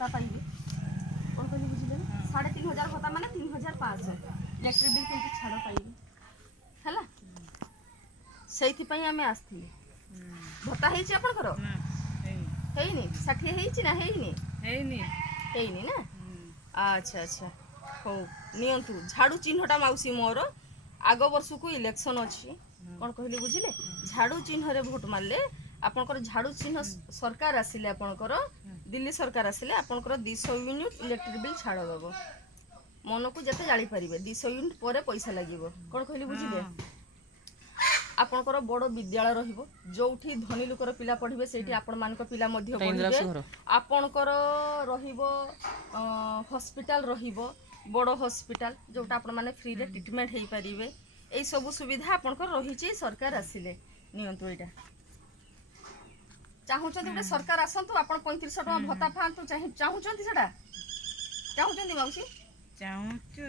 भत्ता पाइबे कौन कहली बुझिले 3500 भत्ता माने 3500 इलेक्ट्रिक बिल केमती छाड़ पाइबे हैला ସେଇଥିପାଇଁ ଆମେ ଆସିଥିଲେ ଭତ୍ତା ହେଇଛି ଆପଣଙ୍କର ହେଇନି 60 ହେଇଛି ନା ହେଇନି ହେଇନି ନା ଆଚ୍ଛା ଆଚ୍ଛା ହଉ ନିଅନ୍ତୁ ଝାଡ଼ୁ ଚିହ୍ନଟା ମାଉସୀ ମୋର ଆଗ ବର୍ଷକୁ ଇଲେକ୍ସନ୍ ଅଛି କ'ଣ କହିଲି ବୁଝିଲେ ଝାଡ଼ୁ ଚିହ୍ନରେ ଭୋଟ ମାରିଲେ ଆପଣଙ୍କର ଝାଡ଼ୁ ଚିହ୍ନ ସରକାର ଆସିଲେ ଆପଣଙ୍କର ଦିଲ୍ଲୀ ସରକାର ଆସିଲେ ଆପଣଙ୍କର 200 ୟୁନିଟ୍ ଇଲେକ୍ଟ୍ରିକ୍ ବିଲ୍ ଛାଡ଼ ଦେବ ମନକୁ ଯେତେ ଜାଳିପାରିବେ 200 ୟୁନିଟ୍ ପରେ ପଇସା ଲାଗିବ କ'ଣ କହିଲି ବୁଝିଲେ ଆପଣଙ୍କର ବଡ଼ ବିଦ୍ୟାଳୟ ରହିବ ଯୋଉଠି ଧନୀ ଲୋକର ପିଲା ପଢ଼ିବେ ସେଇଠି ଆପଣମାନଙ୍କ ପିଲା ମଧ୍ୟ ପଢ଼ିବେ ଆପଣଙ୍କର ରହିବ ହସ୍ପିଟାଲ ରହିବ ବଡ଼ ହସ୍ପିଟାଲ ଯୋଉଟା ଆପଣମାନେ ଫ୍ରିରେ ଟ୍ରିଟମେଣ୍ଟ ହେଇପାରିବେ ଏଇସବୁ ସୁବିଧା ଆପଣଙ୍କର ରହିଛି ସରକାର ଆସିଲେ ନିଅନ୍ତୁ ଏଇଟା ଚାହୁଁଛନ୍ତି ଗୋଟେ ସରକାର ଆସନ୍ତୁ ଆପଣ 3500 ଟଙ୍କା ଭତ୍ତା ପାଆନ୍ତୁ ଚାହୁଁଛନ୍ତି ସେଟା ଚାହୁଁଛନ୍ତି ମାଉସୀ ଚାହୁଁଛୁ